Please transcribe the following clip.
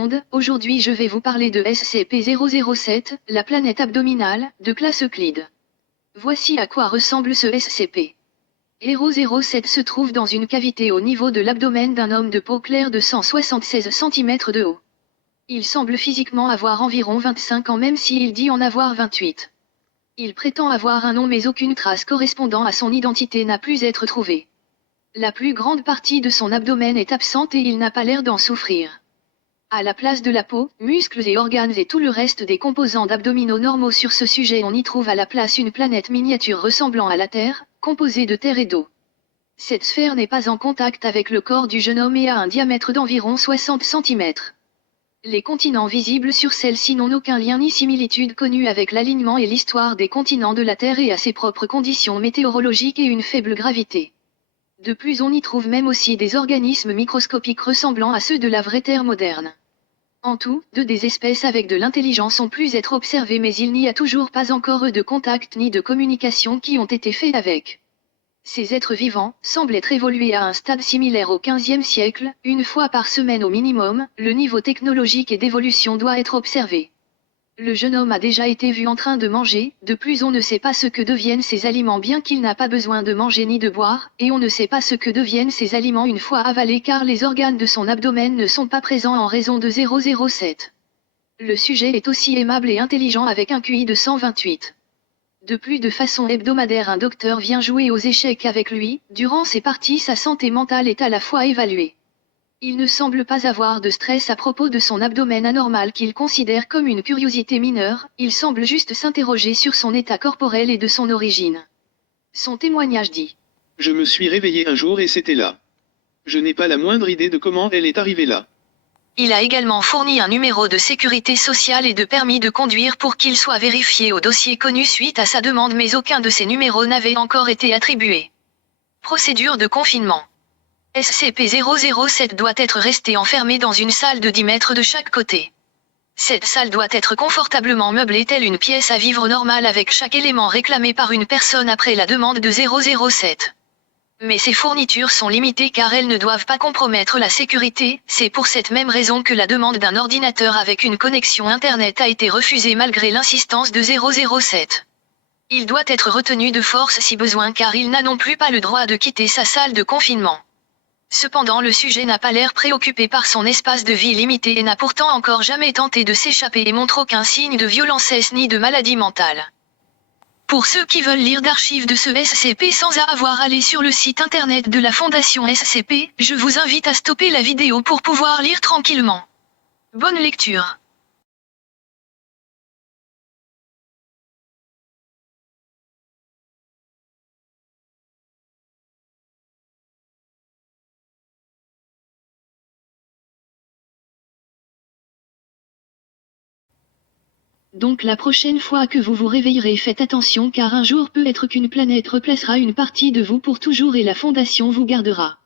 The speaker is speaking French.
monde, aujourd'hui je vais vous parler de SCP-007, la planète abdominale, de classe Euclide. Voici à quoi ressemble ce SCP. 007 se trouve dans une cavité au niveau de l'abdomen d'un homme de peau claire de 176 cm de haut. Il semble physiquement avoir environ 25 ans même s'il dit en avoir 28. Il prétend avoir un nom mais aucune trace correspondant à son identité n'a pu être trouvée. La plus grande partie de son abdomen est absente et il n'a pas l'air d'en souffrir. À la place de la peau, muscles et organes et tout le reste des composants d'abdominaux normaux sur ce sujet on y trouve à la place une planète miniature ressemblant à la Terre, composée de terre et d'eau. Cette sphère n'est pas en contact avec le corps du jeune homme et a un diamètre d'environ 60 cm. Les continents visibles sur celle-ci n'ont aucun lien ni similitude connue avec l'alignement et l'histoire des continents de la Terre et à ses propres conditions météorologiques et une faible gravité. De plus on y trouve même aussi des organismes microscopiques ressemblant à ceux de la vraie Terre moderne. En tout, des espèces avec de l'intelligence ont pu être observées mais il n'y a toujours pas encore eu de contact ni de communication qui ont été faits avec. Ces êtres vivants semblent être évolués à un stade similaire au XVe siècle, une fois par semaine au minimum, le niveau technologique et d'évolution doit être observé. Le jeune homme a déjà été vu en train de manger, de plus on ne sait pas ce que deviennent ces aliments bien qu'il n'a pas besoin de manger ni de boire, et on ne sait pas ce que deviennent ces aliments une fois avalés car les organes de son abdomen ne sont pas présents en raison de 007. Le sujet est aussi aimable et intelligent avec un QI de 128. De plus de façon hebdomadaire un docteur vient jouer aux échecs avec lui, durant ces parties sa santé mentale est à la fois évaluée. Il ne semble pas avoir de stress à propos de son abdomen anormal qu'il considère comme une curiosité mineure, il semble juste s'interroger sur son état corporel et de son origine. Son témoignage dit : Je me suis réveillé un jour et c'était là. Je n'ai pas la moindre idée de comment elle est arrivée là. Il a également fourni un numéro de sécurité sociale et de permis de conduire pour qu'il soit vérifié au dossier connu suite à sa demande mais aucun de ces numéros n'avait encore été attribué. Procédure de confinement. SCP-007 doit être resté enfermé dans une salle de 10 mètres de chaque côté. Cette salle doit être confortablement meublée telle une pièce à vivre normale avec chaque élément réclamé par une personne après la demande de 007. Mais ces fournitures sont limitées car elles ne doivent pas compromettre la sécurité, c'est pour cette même raison que la demande d'un ordinateur avec une connexion Internet a été refusée malgré l'insistance de 007. Il doit être retenu de force si besoin car il n'a non plus pas le droit de quitter sa salle de confinement. Cependant le sujet n'a pas l'air préoccupé par son espace de vie limité et n'a pourtant encore jamais tenté de s'échapper et montre aucun signe de violence ni de maladie mentale. Pour ceux qui veulent lire d'archives de ce SCP sans avoir allé sur le site internet de la Fondation SCP, je vous invite à stopper la vidéo pour pouvoir lire tranquillement. Bonne lecture. Donc la prochaine fois que vous vous réveillerez faites attention car un jour peut être qu'une planète replacera une partie de vous pour toujours et la Fondation vous gardera.